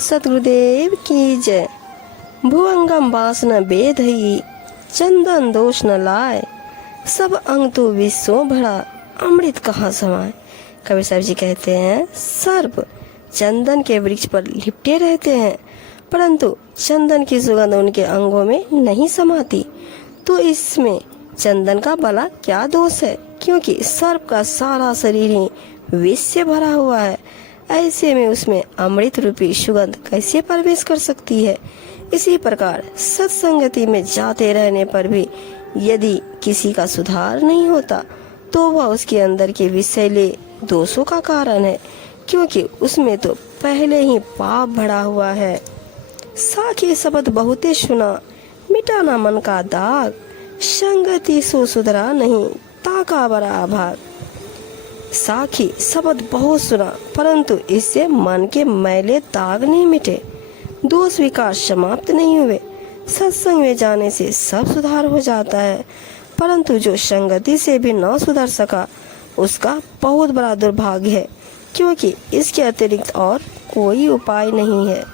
सतगुरुदेव की जय। भुअंगम वासना बेधई, चंदन दोष न लाए, सब अंग तो विश्व भरा, अमृत कहाँ समाए। कबीर साहब जी कहते हैं, सर्प चंदन के वृक्ष पर लिपटे रहते हैं, परंतु चंदन की सुगंध उनके अंगों में नहीं समाती, तो इसमें चंदन का भला क्या दोष है, क्योंकि सर्प का सारा शरीर ही विष से भरा हुआ है। ऐसे में उसमें अमृत रूपी सुगंध कैसे प्रवेश कर सकती है। इसी प्रकार सत्संगति में जाते रहने पर भी यदि किसी का सुधार नहीं होता, तो वह उसके अंदर के विषैले दोषों का कारण है, क्योंकि उसमें तो पहले ही पाप भरा हुआ है। साखी शब्द बहुते सुना, मिटाना मन का दाग, संगति सो सुधरा नहीं, ताका बड़ा भाग। साखी शब्द बहुत सुना, परंतु इससे मन के मैले दाग नहीं मिटे, दोष विकार समाप्त नहीं हुए। सत्संग में जाने से सब सुधार हो जाता है, परंतु जो संगति से भी न सुधर सका, उसका बहुत बड़ा दुर्भाग्य है, क्योंकि इसके अतिरिक्त और कोई उपाय नहीं है।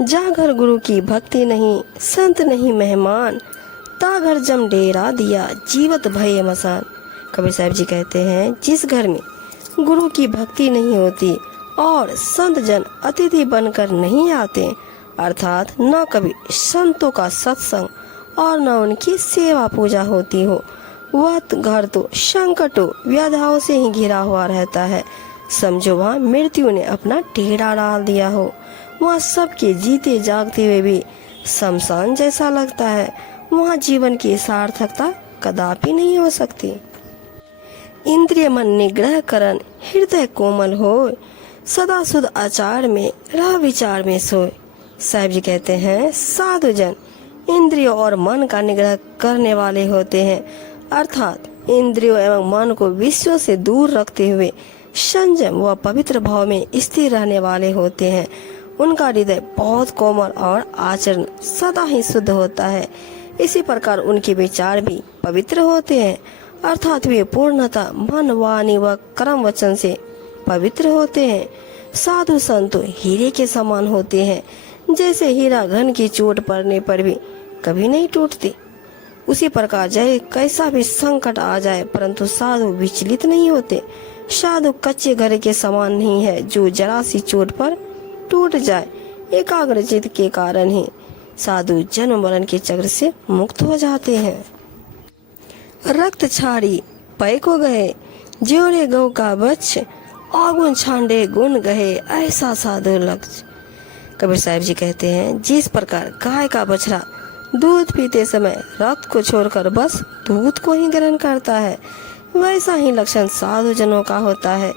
जा घर गुरु की भक्ति नहीं, संत नहीं मेहमान, ता घर जम डेरा दिया, जीवत भय मसान। कबीर साहब जी कहते हैं, जिस घर में गुरु की भक्ति नहीं होती और संत जन अतिथि बनकर नहीं आते, अर्थात न कभी संतों का सत्संग और न उनकी सेवा पूजा होती हो, वह घर तो संकटों व्याधाओं से ही घिरा हुआ रहता है। समझो वहाँ मृत्यु ने अपना डेरा डाल दिया हो। वहाँ सबके जीते जागते हुए भी शमशान जैसा लगता है। वहाँ जीवन की सार्थकता कदापि नहीं हो सकती। इंद्रिय मन निग्रह करन, हृदय कोमल होय, सदा सुध आचार में रह विचार में सोए। साहिब जी कहते हैं, साधु जन इंद्रियों और मन का निग्रह करने वाले होते हैं, अर्थात इंद्रियों एवं मन को विषयों से दूर रखते हुए संयम व पवित्र भाव में स्थिर रहने वाले होते हैं। उनका हृदय बहुत कोमल और आचरण सदा ही शुद्ध होता है। इसी प्रकार उनके विचार भी पवित्र होते हैं, अर्थात वे पूर्णतः मन वाणी व कर्म वचन से पवित्र होते हैं। साधु संत हीरे के समान होते हैं, जैसे हीरा घन की चोट पड़ने पर भी कभी नहीं टूटती, उसी प्रकार चाहे कैसा भी संकट आ जाए, परंतु साधु विचलित नहीं होते। साधु कच्चे घर के समान नहीं है, जो जरा सी चोट पर टूट जाए। एकाग्र चित्त के कारण ही साधु जन्म मरण के चक्र से मुक्त हो जाते हैं। रक्त छाड़ी पै को गए, जोड़े गौ का बच्च, आगुन छांडे गुण गए, ऐसा साधु लक्ष्य। कबीर साहब जी कहते हैं, जिस प्रकार गाय का बछड़ा दूध पीते समय रक्त को छोड़कर बस दूध को ही ग्रहण करता है, वैसा ही लक्षण साधु जनों का होता है।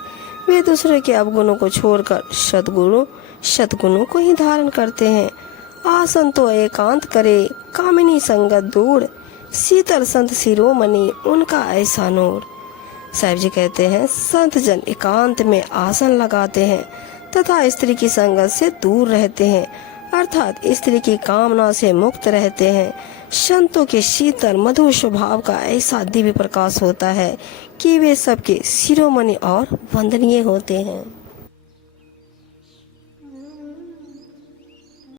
वे दूसरे के अवगुणों को छोड़कर सद्गुणों को ही धारण करते हैं। आसन तो एकांत करे, कामिनी संगत दूर, शीतल संत शिरोमणि उनका ऐसा नूर। साहिब जी कहते हैं, संत जन एकांत में आसन लगाते हैं तथा स्त्री की संगत से दूर रहते हैं, अर्थात स्त्री की कामना से मुक्त रहते हैं। संतों के शीतल मधुर स्वभाव का ऐसा दिव्य प्रकाश होता है कि वे सबके शिरोमणि और वंदनीय होते हैं।